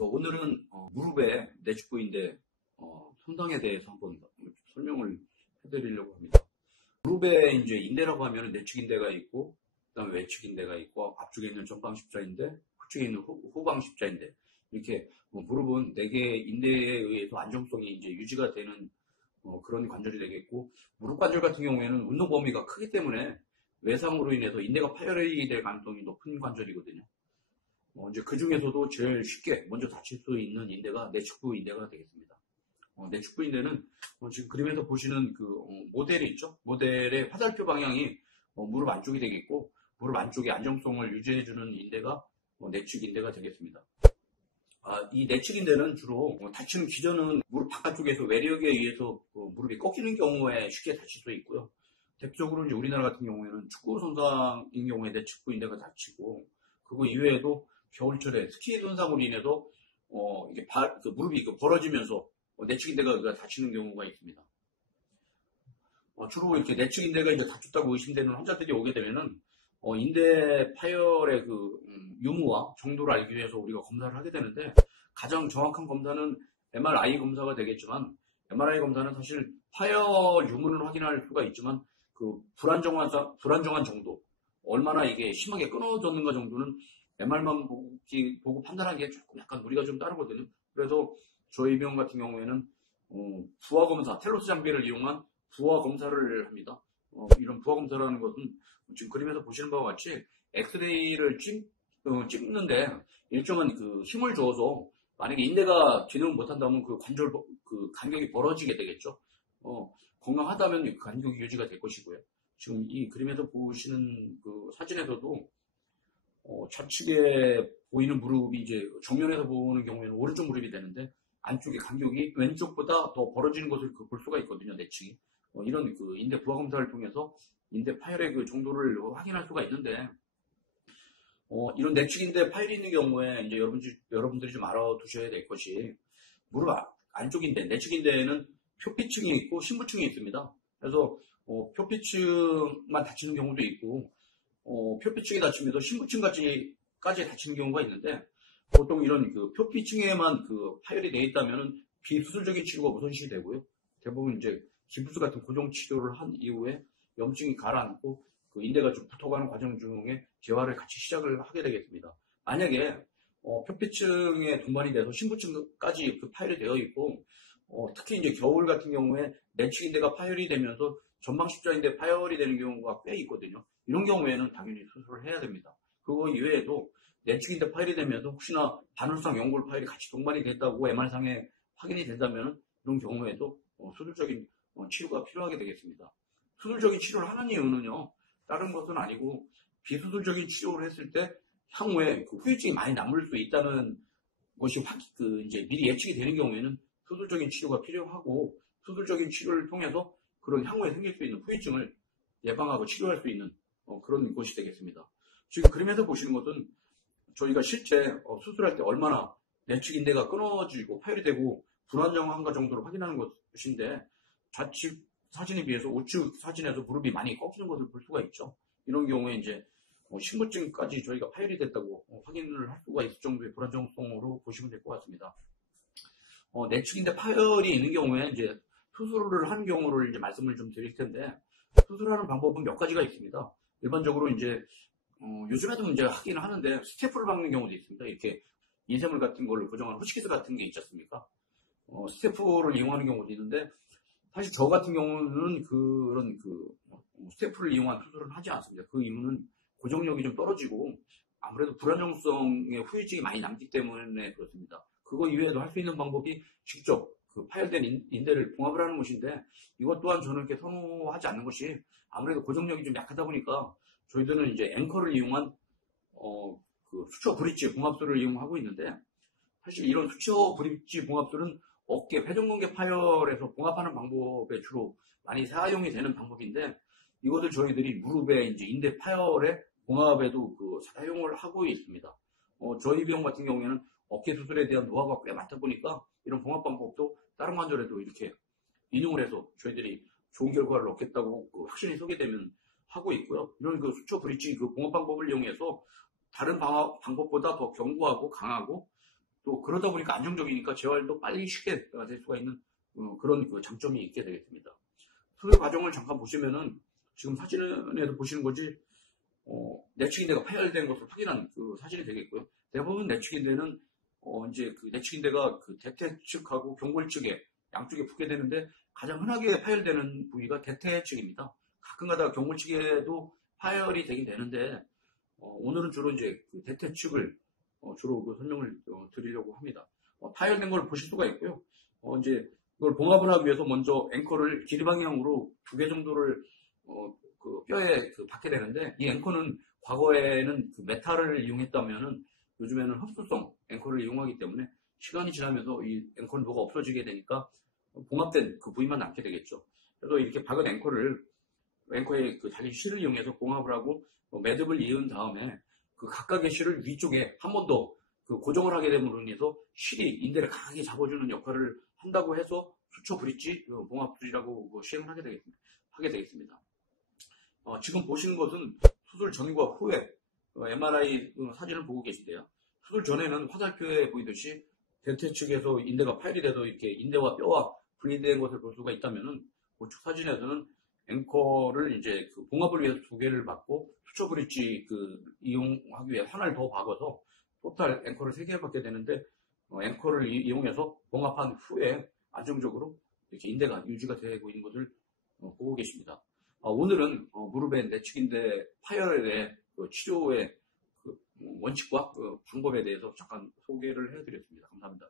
안녕하십니까. 오늘은 무릎의 내측부인대 손상에 대해서 한번 설명을 해드리려고 합니다. 무릎에 이제 인대라고 하면 내측인대가 있고, 그다음에 외측인대가 있고, 앞쪽에 있는 전방 십자인대, 후쪽에 있는 후방 십자인대. 이렇게 무릎은 4개의 인대에 의해서 안정성이 이제 유지가 되는 그런 관절이 되겠고, 무릎 관절 같은 경우에는 운동 범위가 크기 때문에 외상으로 인해서 인대가 파열이 될 가능성이 높은 관절이거든요. 이제 그 중에서도 제일 쉽게 먼저 다칠 수 있는 인대가 내측부 인대가 되겠습니다. 내측부 인대는 지금 그림에서 보시는 그 모델이 있죠. 모델의 화살표 방향이 무릎 안쪽이 되겠고, 무릎 안쪽의 안정성을 유지해주는 인대가 내측 인대가 되겠습니다. 이 내측 인대는 주로 다치는 기전은 무릎 바깥쪽에서 외력에 의해서 무릎이 꺾이는 경우에 쉽게 다칠 수 있고요. 대표적으로 이제 우리나라 같은 경우에는 축구 손상인 경우에 내측부 인대가 다치고, 그거 이외에도 겨울철에 스키 손상으로 인해서 이게 무릎이 벌어지면서 내측 인대가 다치는 경우가 있습니다. 주로 이렇게 내측 인대가 이제 다쳤다고 의심되는 환자들이 오게 되면은 인대 파열의 그 유무와 정도를 알기 위해서 우리가 검사를 하게 되는데, 가장 정확한 검사는 MRI 검사가 되겠지만, MRI 검사는 사실 파열 유무는 확인할 수가 있지만 그 불안정한 정도, 얼마나 이게 심하게 끊어졌는가 정도는 MR만 보고 판단하기에 조금 약간 무리가 좀 따르거든요. 그래서 저희 병원 같은 경우에는 부하 검사, 텔로스 장비를 이용한 부하 검사를 합니다. 이런 부하 검사라는 것은 지금 그림에서 보시는 바와 같이 엑스레이를 찍는데 일정한 그 힘을 줘서, 만약에 인대가 기능을 못한다면 그 간격이 벌어지게 되겠죠. 건강하다면 그 간격이 유지가 될 것이고요. 지금 이 그림에서 보시는 그 사진에서도 좌측에 보이는 무릎이 이제 정면에서 보는 경우에는 오른쪽 무릎이 되는데, 안쪽에 간격이 왼쪽보다 더 벌어지는 것을 볼 수가 있거든요, 내측이. 이런 그 인대 부하 검사를 통해서 인대 파열의 그 정도를 확인할 수가 있는데, 이런 내측 인대 파열이 있는 경우에 이제 여러분들이 좀 알아두셔야 될 것이, 무릎 안쪽 인대, 내측 인대에는 표피층이 있고 신부층이 있습니다. 그래서 표피층만 다치는 경우도 있고, 표피층이 다치면서 신부층까지 다치는 경우가 있는데, 보통 이런 그 표피층에만 그 파열이 되어 있다면 비수술적인 치료가 우선시 되고요. 대부분 이제 기부스 같은 고정 치료를 한 이후에 염증이 가라앉고 그 인대가 좀 붙어가는 과정 중에 재활을 같이 시작을 하게 되겠습니다. 만약에 표피층에 동반이 돼서 신부층까지 그 파열이 되어 있고, 특히 이제 겨울 같은 경우에 내측 인대가 파열이 되면서 전방 십자인대 파열이 되는 경우가 꽤 있거든요. 이런 경우에는 당연히 수술을 해야 됩니다. 그거 이외에도 내측 인대 파열이 되면서 혹시나 반월상 연골 파열이 같이 동반이 됐다고 MR상에 확인이 된다면, 이런 경우에도 수술적인 치료가 필요하게 되겠습니다. 수술적인 치료를 하는 이유는요, 다른 것은 아니고, 비수술적인 치료를 했을 때 향후에 그 후유증이 많이 남을 수 있다는 것이 이제 미리 예측이 되는 경우에는 수술적인 치료가 필요하고, 수술적인 치료를 통해서 그런 향후에 생길 수 있는 후유증을 예방하고 치료할 수 있는 그런 것이 되겠습니다. 지금 그림에서 보시는 것은 저희가 실제 수술할 때 얼마나 내측 인대가 끊어지고 파열이 되고 불안정한가 정도를 확인하는 것인데, 좌측 사진에 비해서 우측 사진에서 무릎이 많이 꺾이는 것을 볼 수가 있죠. 이런 경우에 이제 신부증까지 저희가 파열이 됐다고 확인을 할 수가 있을 정도의 불안정성으로 보시면 될 것 같습니다. 내측 인대 파열이 있는 경우에 이제 수술을 하는 경우를 이제 말씀을 좀 드릴 텐데, 수술하는 방법은 몇 가지가 있습니다. 일반적으로 이제 요즘에도 이제 하긴 하는데 스테프를 박는 경우도 있습니다. 이렇게 인쇄물 같은 거를 고정하는 호치키스 같은 게 있지 않습니까? 스테프를 이용하는 경우도 있는데, 사실 저 같은 경우는 그런 스테프를 이용한 수술은 하지 않습니다. 그 이유는 고정력이 좀 떨어지고 아무래도 불안정성의 후유증이 많이 남기 때문에 그렇습니다. 그거 이외에도 할 수 있는 방법이 직접 그 파열된 인대를 봉합을 하는 것인데, 이것 또한 저는 이렇게 선호하지 않는 것이, 아무래도 고정력이 좀 약하다 보니까 저희들은 이제 앵커를 이용한 그 수처 브릿지 봉합술을 이용하고 있는데, 사실 이런 수처 브릿지 봉합술은 어깨 회전근개 파열에서 봉합하는 방법에 주로 많이 사용이 되는 방법인데, 이것을 저희들이 무릎에 이제 인대 파열의 봉합에도 사용을 하고 있습니다. 저희 병원 같은 경우에는 어깨 수술에 대한 노하우가 꽤 많다 보니까 이런 봉합 방법도 다른 관절에도 이렇게 인용을 해서 저희들이 좋은 결과를 얻겠다고 확신이 서게 되면 하고 있고요. 이런 수처 브릿지 봉합 방법을 이용해서 다른 방법보다 더 견고하고 강하고, 또 그러다 보니까 안정적이니까 재활도 빨리 쉽게 될 수가 있는 그런 그 장점이 있게 되겠습니다. 수술 과정을 잠깐 보시면은 지금 사진에도 보시는 거지 내측인대가 파열된 것을 확인한 그 사진이 되겠고요. 대부분 내측인대는 이제 그 내측인대가 그 대퇴 측하고 경골 측에 양쪽에 붙게 되는데 가장 흔하게 파열되는 부위가 대퇴 측입니다. 가끔가다 경골 측에도 파열이 되긴 되는데 오늘은 주로 이제 그 대퇴 측을 주로 그 설명을 드리려고 합니다. 파열된 걸 보실 수가 있고요. 이제 이걸 봉합을 하기 위해서 먼저 앵커를 길이 방향으로 2개 정도를 그 뼈에 받게 되는데 이 앵커는 과거에는 그 메탈을 이용했다면은 요즘에는 흡수성 앵커를 이용하기 때문에 시간이 지나면서 이 앵커는 뭐가 없어지게 되니까 봉합된 그 부위만 남게 되겠죠. 그래서 이렇게 박은 앵커에 그 달린 실을 이용해서 봉합을 하고 매듭을 이은 다음에 그 각각의 실을 위쪽에 한 번 더 그 고정을 하게 됨으로 인해서 실이 인대를 강하게 잡아주는 역할을 한다고 해서 수초 브릿지 봉합술이라고 시행을 하게 되겠습니다. 지금 보시는 것은 수술 전과 후에 MRI 사진을 보고 계신데요. 수술 전에는 화살표에 보이듯이 대퇴 측에서 인대가 파열이 돼서 이렇게 인대와 뼈와 분리된 것을 볼 수가 있다면은 우측 사진에서는 앵커를 이제 그 봉합을 위해서 2개를 받고 수초 브릿지 이용하기 위해 하나를 더 박아서 토탈 앵커를 3개 받게 되는데 앵커를 이용해서 봉합한 후에 안정적으로 이렇게 인대가 유지가 되고 있는 것을 보고 계십니다. 오늘은 무릎의 내측인대 파열에 대해 치료의 원칙과 방법에 대해서 잠깐 소개를 해드렸습니다. 감사합니다.